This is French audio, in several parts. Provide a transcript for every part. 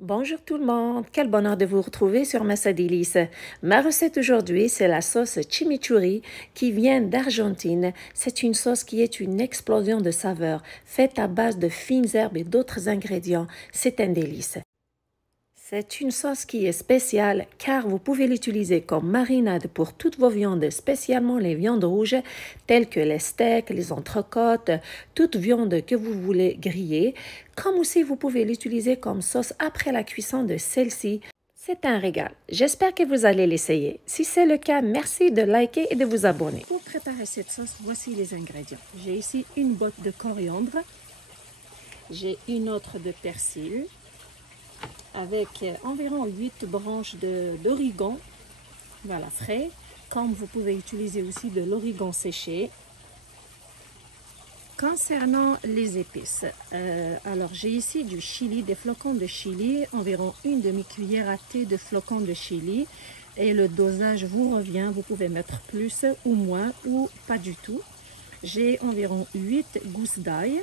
Bonjour tout le monde, quel bonheur de vous retrouver sur Massa Délices. Ma recette aujourd'hui, c'est la sauce chimichurri qui vient d'Argentine. C'est une sauce qui est une explosion de saveurs, faite à base de fines herbes et d'autres ingrédients. C'est un délice. C'est une sauce qui est spéciale car vous pouvez l'utiliser comme marinade pour toutes vos viandes, spécialement les viandes rouges telles que les steaks, les entrecôtes, toute viande que vous voulez griller. Comme aussi vous pouvez l'utiliser comme sauce après la cuisson de celle-ci. C'est un régal. J'espère que vous allez l'essayer. Si c'est le cas, merci de liker et de vous abonner. Pour préparer cette sauce, voici les ingrédients. J'ai ici une botte de coriandre. J'ai une autre de persil avec environ 8 branches d'origan, voilà, frais, comme vous pouvez utiliser aussi de l'origan séché. Concernant les épices, alors j'ai ici du chili, des flocons de chili, environ une demi-cuillère à thé de flocons de chili, et le dosage vous revient, vous pouvez mettre plus ou moins ou pas du tout. J'ai environ 8 gousses d'ail,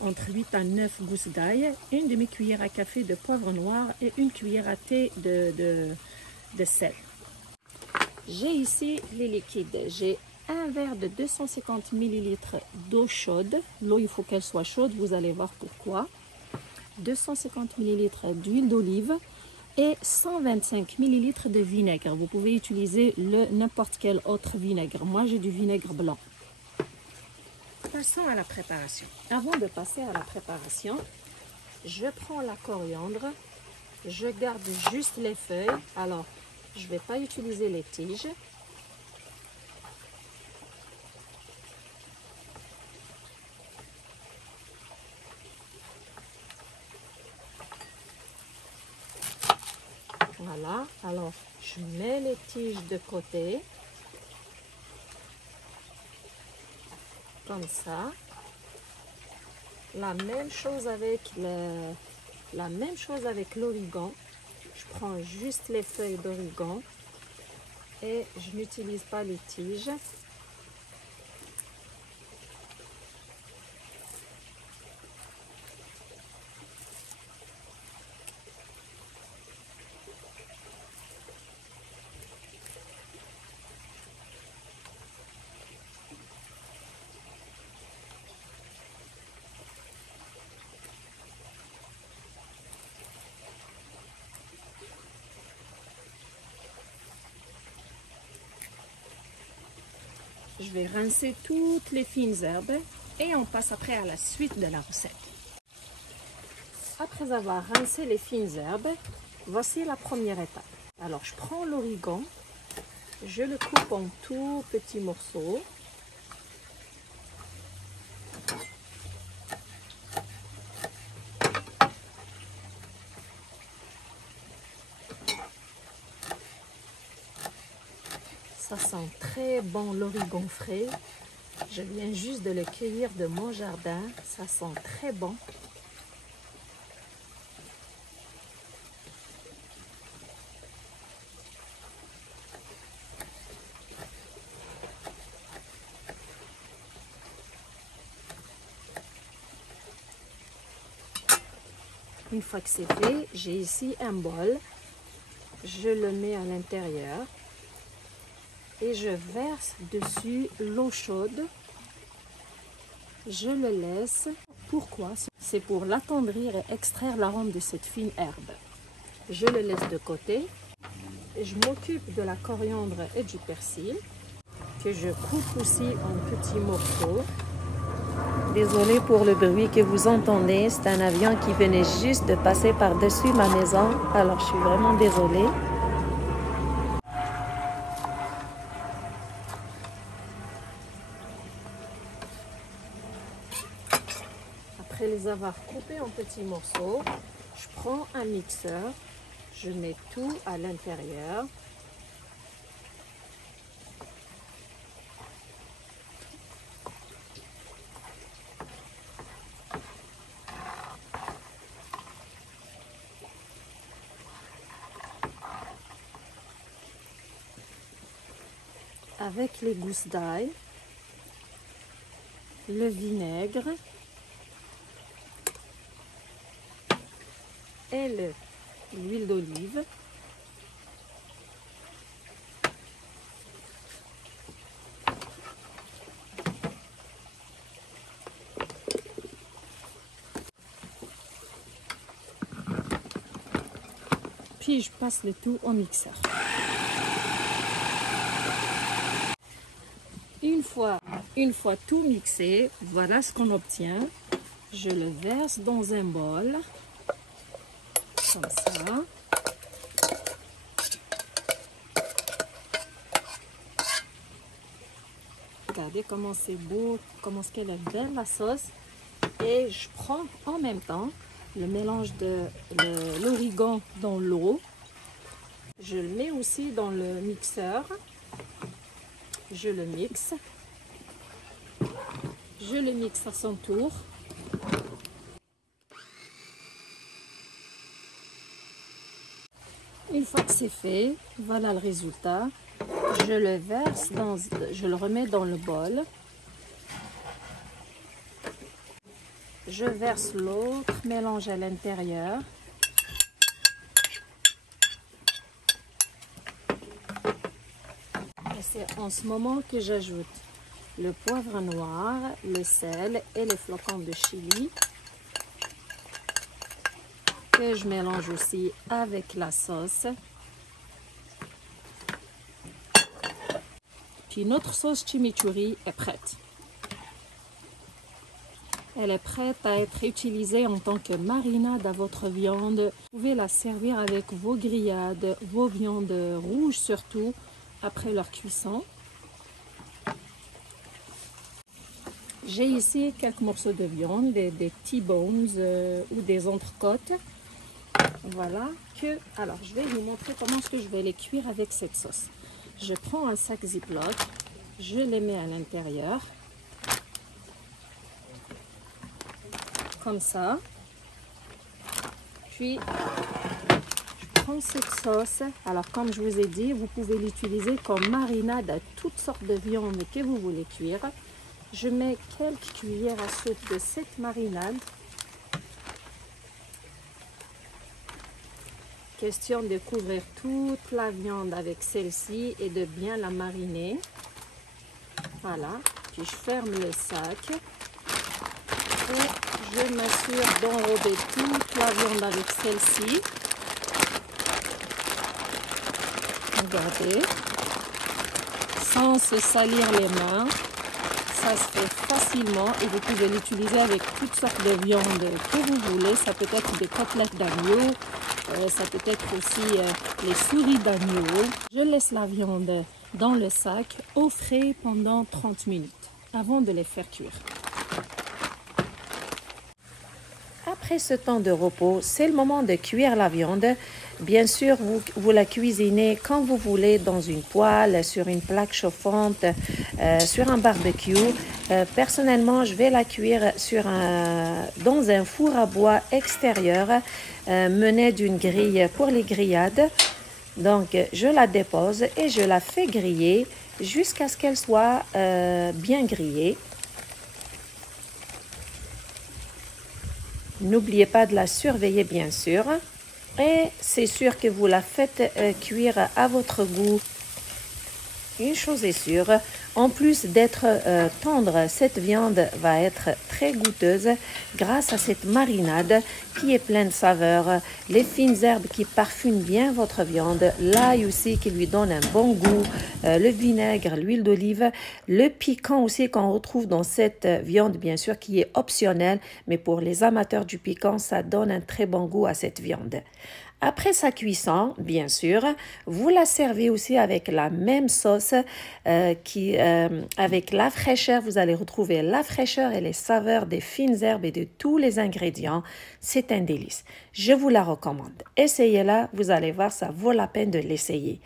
entre 8 à 9 gousses d'ail, une demi-cuillère à café de poivre noir et une cuillère à thé de sel. J'ai ici les liquides. J'ai un verre de 250 ml d'eau chaude. L'eau, il faut qu'elle soit chaude, vous allez voir pourquoi. 250 ml d'huile d'olive et 125 ml de vinaigre. Vous pouvez utiliser n'importe quel autre vinaigre. Moi, j'ai du vinaigre blanc. Passons à la préparation. Avant de passer à la préparation, je prends la coriandre, je garde juste les feuilles. Alors, je ne vais pas utiliser les tiges. Voilà, alors je mets les tiges de côté. Comme ça. La même chose avec l'origan. Je prends juste les feuilles d'origan et je n'utilise pas les tiges. Je vais rincer toutes les fines herbes et on passe après à la suite de la recette. Après avoir rincé les fines herbes, voici la première étape. Alors je prends l'origan, je le coupe en tout petits morceaux. Ça sent très bon l'origan frais. Je viens juste de le cueillir de mon jardin. Ça sent très bon. Une fois que c'est fait, j'ai ici un bol. Je le mets à l'intérieur. Et je verse dessus l'eau chaude. Je le laisse. Pourquoi? C'est pour l'attendrir et extraire l'arôme de cette fine herbe. Je le laisse de côté. Et je m'occupe de la coriandre et du persil que je coupe aussi en petits morceaux. Désolée pour le bruit que vous entendez. C'est un avion qui venait juste de passer par-dessus ma maison. Alors je suis vraiment désolée. Après les avoir coupés en petits morceaux, je prends un mixeur, je mets tout à l'intérieur. Avec les gousses d'ail, le vinaigre et le l'huile d'olive. Puis je passe le tout au mixeur. Une fois tout mixé, voilà ce qu'on obtient. Je le verse dans un bol, comme ça. Regardez comment c'est beau, comment qu'elle est belle la sauce. Et je prends en même temps le mélange de l'origan dans l'eau. Je le mets aussi dans le mixeur. Je le mixe. Je le mixe à son tour. Une fois que c'est fait, voilà le résultat. Je le verse je le remets dans le bol. Je verse l'autre mélange à l'intérieur. Et c'est en ce moment que j'ajoute le poivre noir, le sel et les flocons de chili. Que je mélange aussi avec la sauce. Puis notre sauce chimichurri est prête. Elle est prête à être utilisée en tant que marinade à votre viande. Vous pouvez la servir avec vos grillades, vos viandes rouges surtout, après leur cuisson. J'ai ici quelques morceaux de viande, des T-bones ou des entrecôtes. Voilà que... Alors, je vais vous montrer comment est-ce que je vais les cuire avec cette sauce. Je prends un sac Ziploc, je les mets à l'intérieur. Comme ça. Puis, je prends cette sauce. Alors, comme je vous ai dit, vous pouvez l'utiliser comme marinade à toutes sortes de viandes que vous voulez cuire. Je mets quelques cuillères à soupe de cette marinade. Question de couvrir toute la viande avec celle-ci et de bien la mariner. Voilà. Puis, je ferme le sac. Et je m'assure d'enrober toute la viande avec celle-ci. Regardez. Sans se salir les mains. Ça se fait facilement et vous pouvez l'utiliser avec toutes sortes de viandes que vous voulez. Ça peut être des côtelettes d'agneau, ça peut être aussi les souris d'agneau. Je laisse la viande dans le sac au frais pendant 30 minutes avant de les faire cuire. Après ce temps de repos, c'est le moment de cuire la viande. Bien sûr, vous la cuisinez quand vous voulez, dans une poêle, sur une plaque chauffante, sur un barbecue. Personnellement, je vais la cuire dans un four à bois extérieur, mené d'une grille pour les grillades. Donc, je la dépose et je la fais griller jusqu'à ce qu'elle soit bien grillée. N'oubliez pas de la surveiller, bien sûr. Et c'est sûr que vous la faites cuire à votre goût. Une chose est sûre, en plus d'être tendre, cette viande va être très goûteuse grâce à cette marinade qui est pleine de saveurs, les fines herbes qui parfument bien votre viande, l'ail aussi qui lui donne un bon goût, le vinaigre, l'huile d'olive, le piquant aussi qu'on retrouve dans cette viande, bien sûr, qui est optionnel, mais pour les amateurs du piquant, ça donne un très bon goût à cette viande. Après sa cuisson, bien sûr, vous la servez aussi avec la même sauce avec la fraîcheur. Vous allez retrouver la fraîcheur et les saveurs des fines herbes et de tous les ingrédients. C'est un délice. Je vous la recommande. Essayez-la, vous allez voir, ça vaut la peine de l'essayer.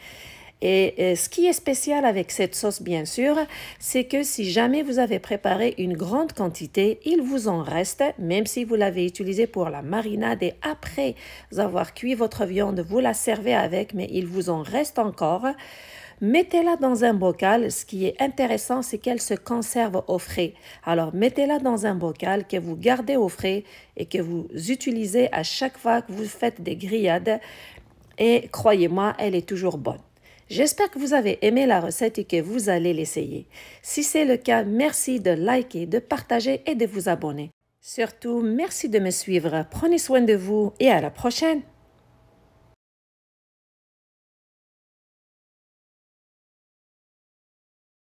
Et ce qui est spécial avec cette sauce, bien sûr, c'est que si jamais vous avez préparé une grande quantité, il vous en reste, même si vous l'avez utilisée pour la marinade et après avoir cuit votre viande, vous la servez avec, mais il vous en reste encore. Mettez-la dans un bocal. Ce qui est intéressant, c'est qu'elle se conserve au frais. Alors, mettez-la dans un bocal que vous gardez au frais et que vous utilisez à chaque fois que vous faites des grillades. Et croyez-moi, elle est toujours bonne. J'espère que vous avez aimé la recette et que vous allez l'essayer. Si c'est le cas, merci de liker, de partager et de vous abonner. Surtout, merci de me suivre. Prenez soin de vous et à la prochaine.